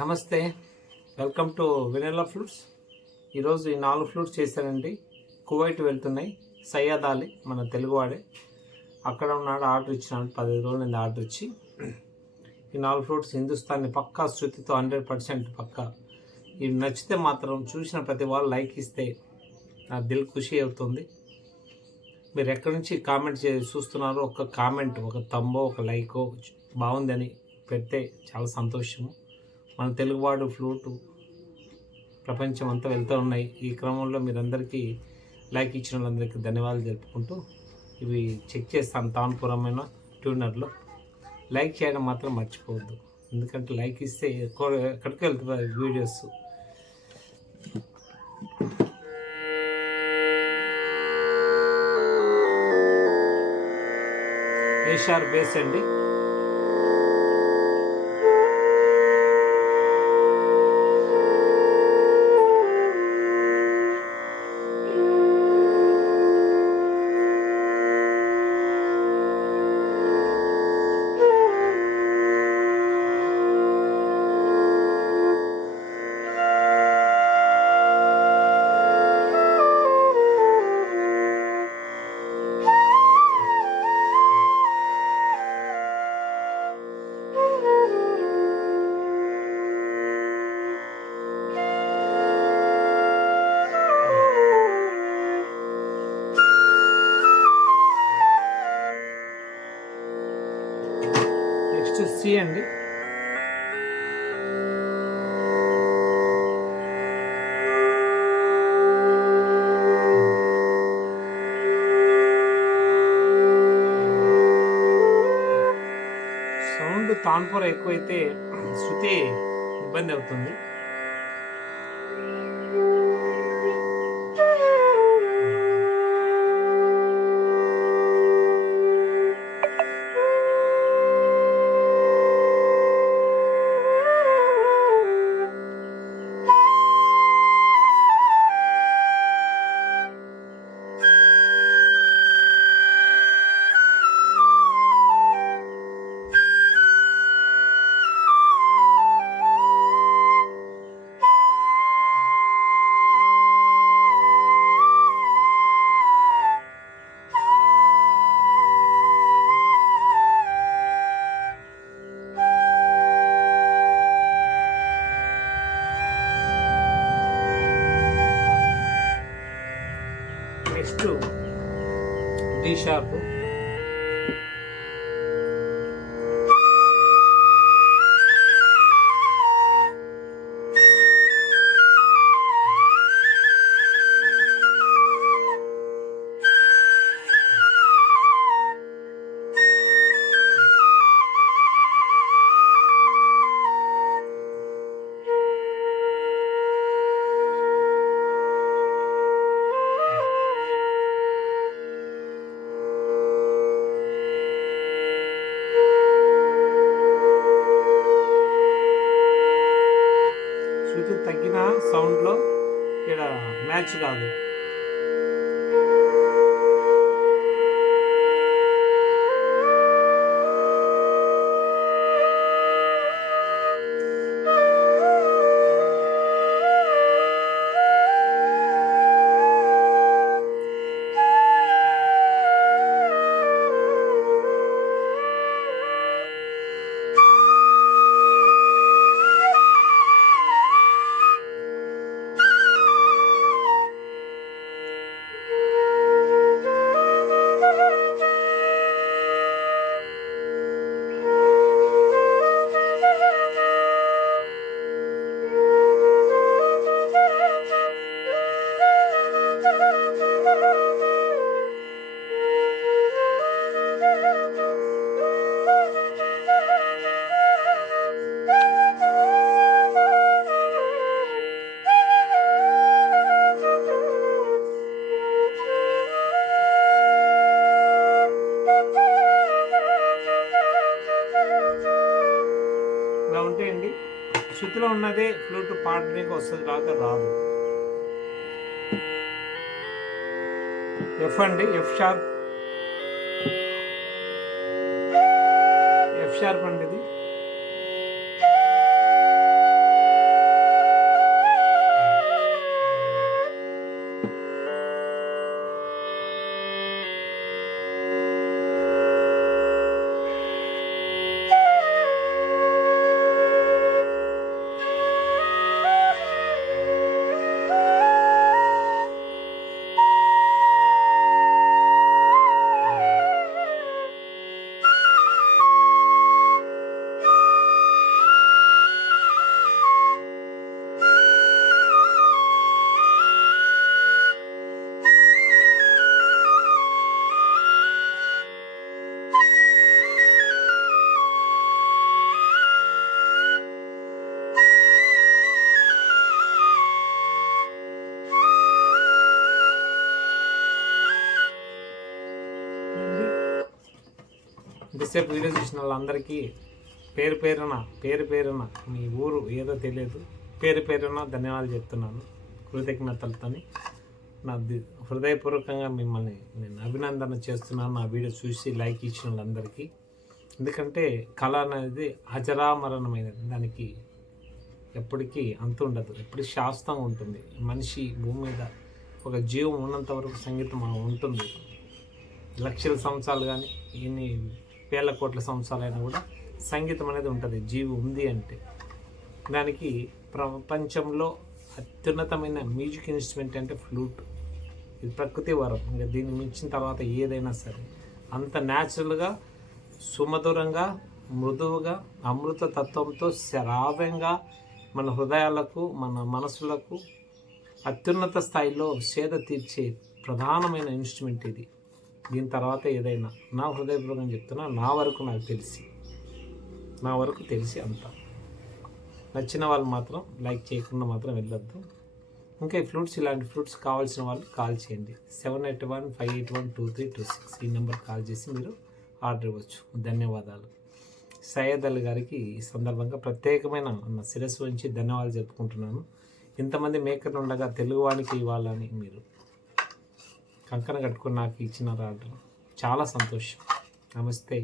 నమస్తే, welcome to vanilla flutes. ఈరోజు ఈ 4 ఫ్లూట్స్ చేశానండి. కువైట్ వెళ్తున్నాయి. సయ్యద్ అలీ మన తెలుగువాడే, అక్కడ ఉన్నాడు. ఆర్డర్ ఇచ్చినాడు, 15 రోజులు నేను ఆర్డర్ ఇచ్చి. ఈ 4 ఫ్లూట్స్ హిందుస్థానీ పక్కా శృతితో 100% పక్కా. ఇవి నచ్చితే మాత్రం చూసిన ప్రతి వాళ్ళు లైక్ ఇస్తే నా దిల్ ఖుషి అవుతుంది. మీరు ఎక్కడి నుంచి కామెంట్ చూస్తున్నారో ఒక కామెంట్, ఒక తంబో, ఒక లైకో బాగుందని పెడితే చాలా సంతోషము. మన తెలుగువాడు ఫ్లూటు ప్రపంచం అంతా వెళ్తూ ఉన్నాయి. ఈ క్రమంలో మీరందరికీ లైక్ ఇచ్చిన వాళ్ళందరికీ ధన్యవాదాలు జరుపుకుంటూ ఇవి చెక్ చేస్తాను తాన్పురమైన ట్యూనర్లో. లైక్ చేయడం మాత్రం మర్చిపోవద్దు, ఎందుకంటే లైక్ ఇస్తే ఎక్కడికి వెళ్తుంది వీడియోస్. ఏషార్ బేస్ అండి. సి అండి. సౌండ్ తాన్పుర ఎక్కువైతే శృతి ఇబ్బంది అవుతుంది. Next D sharp. తగ్గిన సౌండ్లో ఇక్కడ మ్యాచ్ కాదు. ఇలా ఉంటాయండి. శృతిలో ఉన్నదే ఫ్లూట్ పాడడానికి వస్తుంది, కాక రాదు. ఎఫ్ అండి, ఎఫ్ షార్ప్ అండి ఇది. ఇంతసేపు వీడియో చూసిన వాళ్ళందరికీ పేరు పేరున మీ ఊరు ఏదో తెలియదు పేరు పేరున ధన్యవాదాలు చెప్తున్నాను. కృతజ్ఞతలతోని హృదయపూర్వకంగా మిమ్మల్ని నేను అభినందన చేస్తున్నాను. నా వీడియో చూసి లైక్ ఇచ్చిన వాళ్ళందరికీ. ఎందుకంటే కళ అనేది అజరామరణమైనది, దానికి ఎప్పటికీ అంతు ఉండదు, ఎప్పటికీ శాశ్వతంగా ఉంటుంది. మనిషి భూమి మీద ఒక జీవం ఉన్నంత వరకు సంగీతం ఉంటుంది. లక్షల సంవత్సరాలు కానీ ఎన్ని వేల కోట్ల సంవత్సరాలైనా కూడా సంగీతం అనేది ఉంటుంది. జీవి ఉంది అంటే దానికి ప్రపంచంలో అత్యున్నతమైన మ్యూజిక్ ఇన్స్ట్రుమెంట్ అంటే ఫ్లూట్. ఇది ప్రకృతి వరం. ఇంకా దీన్ని మించిన తర్వాత ఏదైనా సరే అంత న్యాచురల్గా, సుమధురంగా, మృదువుగా, అమృత తత్వంతో శ్రావ్యంగా మన హృదయాలకు, మన మనసులకు అత్యున్నత స్థాయిలో సేద తీర్చే ప్రధానమైన ఇన్స్ట్రుమెంట్ ఇది. దీని తర్వాత ఏదైనా నా హృదయపూర్వకంగా చెప్తున్నా, నా వరకు తెలిసి అంత నచ్చిన వాళ్ళు మాత్రం లైక్ చేయకుండా మాత్రం వెళ్ళొద్దు. ఇంకా ఈ ఫ్లూట్స్, ఇలాంటి ఫ్లూట్స్ కావాల్సిన వాళ్ళు కాల్ చేయండి. 781-581-2326 ఈ నెంబర్ కాల్ చేసి మీరు ఆర్డర్ ఇవ్వచ్చు. ధన్యవాదాలు. సయ్యద్ అలీ గారికి ఈ సందర్భంగా ప్రత్యేకమైన నా శిరస్సు నుంచి ధన్యవాదాలు చెప్పుకుంటున్నాను. ఇంతమంది మేకర్ ఉండగా తెలుగువానికి ఇవ్వాలని మీరు కంకణ కట్టుకుని నాకు ఇచ్చిన ఆర్డర్ చాలా సంతోషం. నమస్తే.